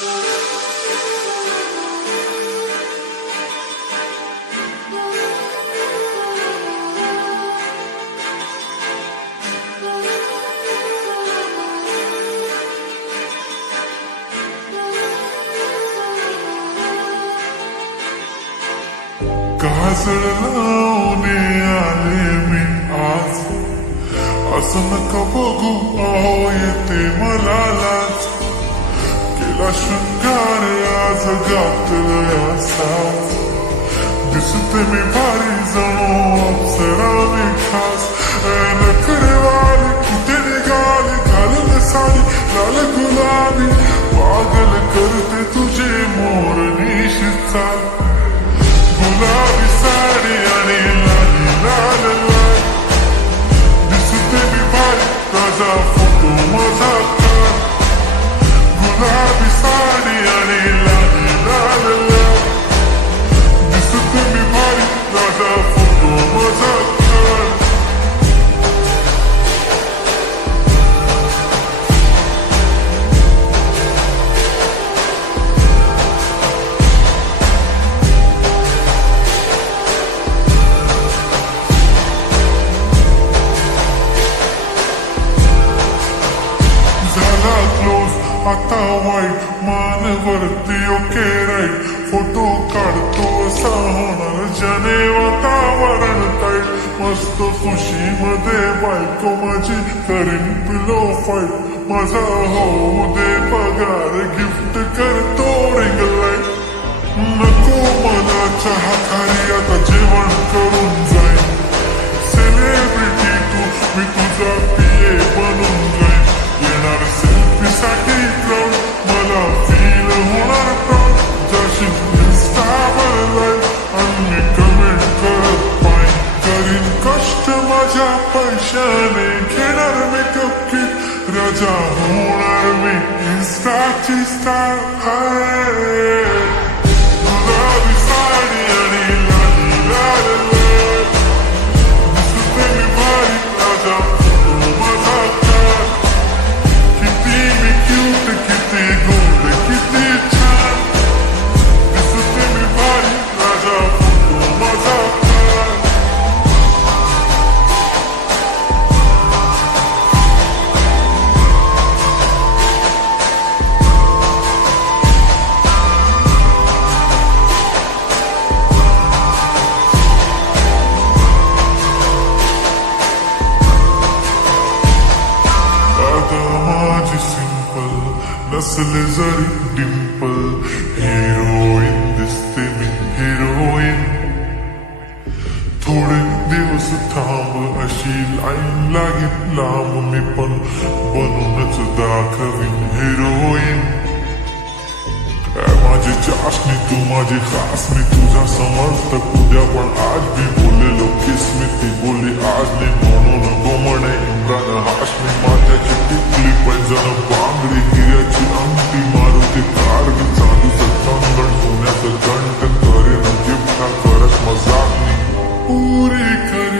काजळ लावणे आले मी आज, असं नका बघू अहो येते मला लाज. केला शृंगार आज घातलाय असाच, दिसते मी भारी जणू अप्सरा मी खास. नखरेवाली कुठे निघाली घालून साडी लाल गुलाबी, पागल करते तुझे मोरनीशी चाल. गुलाबी साडी आणि लाली लाल लाल, दिसते मी भारी ताजा फोटो माझा काढ. गुलाबी साडी आणि लाली लाल लाल, दिसते मी भारी ताजा फोटो माझा काढ. आता वाईट मानवरती ओके राईट, फोटो काढतो असा होणार ज्याने वातावरण ताईट. मस्त खुशी मध्ये बायको माझी करीन पिलो फाईट. माझा होऊ दे पगार गिफ्ट करतो रिंग लाईट. नको मला चहा खारी आता जेवण करून जाईन. सेलिब्रिटी तू मी तुझा पिये बनून जाईन. येणार सेल्फी साठी क्राऊड मला फील होणार प्राऊड. जाशील इन्स्टावर लाईव्ह आणि कमेंट करत पाहिन. करीन कष्ट माझ्या पैशाने घेणार मेकअप किट. राजा होणार मी इन्स्टाची स्टार. गुलाबी साडी आणि लाली लाल लाल, दिसते मी भारी राजा फोटो माझा काढ. किती मी क्यूट किती गोड किती छान, दिसते मी भारी राजा फोटो माझा काढ. माझी सिंपल नसले जरी डिंपल, हिरोईन दिसते मी हिरोईन. थोडे दिवस थांब अशी लाईन लागेल लांब, मी पण बनूनच दाखवीन हिरोईन. माझी चाशनी तू माझी खास, मी तुझा समर्थक उद्या पण आज भी बोलेलो किस मी. ती बोली आज नाही म्हणून गोमणे इम्रान हाशमी. माझ्याची टिकली पैंजण बांगडी हिऱ्याची अंगठी, मारुती कार मी चालूचं कंगण सोन्याचं घंटन. करेन गिफ्ट करत मजाक मी पुरी करे